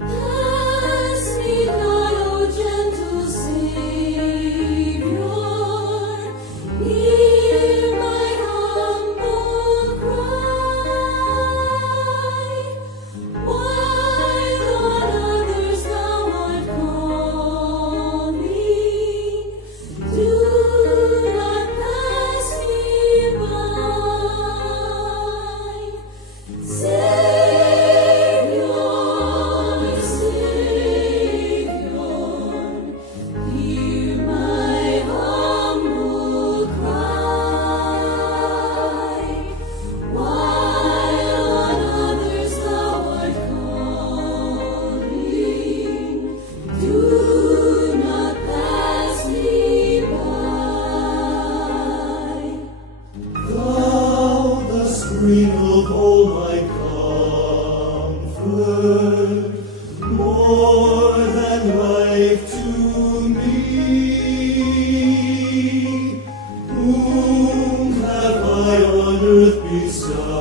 Pass me not, O gentle Savior, hear my humble cry. While on others thou art calling, do not pass me by. Savior, hear my humble cry. While on others thou art calling, do not pass me by. Thou, the spring of all my comfort, more than life to me. Whom have I on earth beside